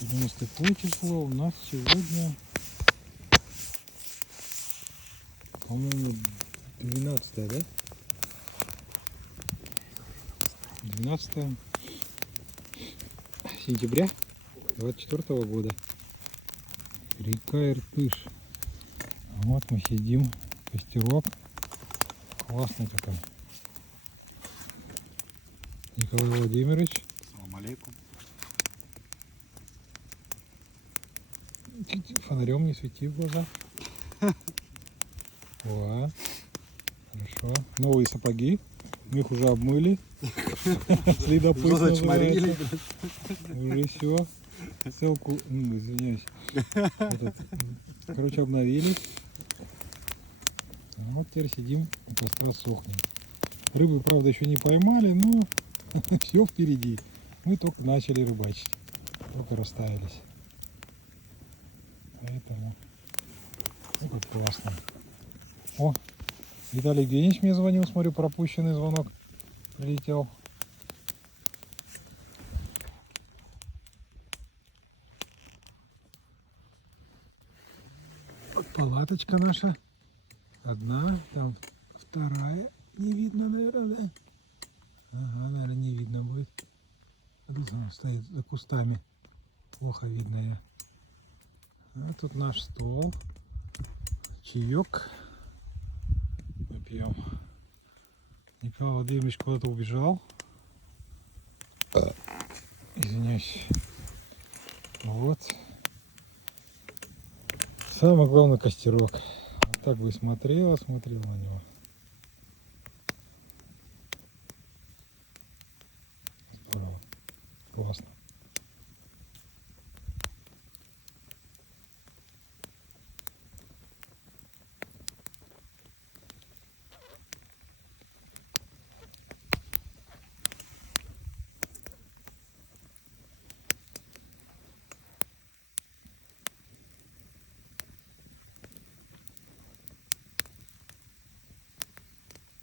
11 число, у нас сегодня, по-моему, 12, да? 12 сентября 24 года. Река Иртыш. Вот мы сидим, костерок. Классный такой. Николай Владимирович. Салам алейкум. Фонарем не свети в глаза. О, хорошо. Новые сапоги. Мы их уже обмыли. Следопыт называется. Уже все. Ссылку, извиняюсь. Короче, обновили. Вот теперь сидим, у костра сохнем. Рыбы, правда, еще не поймали, но все впереди. Мы только начали рыбачить. Только расставились. Поэтому это классно. О, Виталий Евгеньевич мне звонил, смотрю, пропущенный звонок прилетел. Вот палаточка наша. Одна, там вторая. Не видно, наверное, да? Ага, наверное, не видно будет. А тут она стоит за кустами. Плохо видно ее. А тут наш стол. Чаек. Мы пьем. Николай Владимирович куда-то убежал. Извиняюсь. Вот. Самый главный костерок. Вот так бы смотрела на него.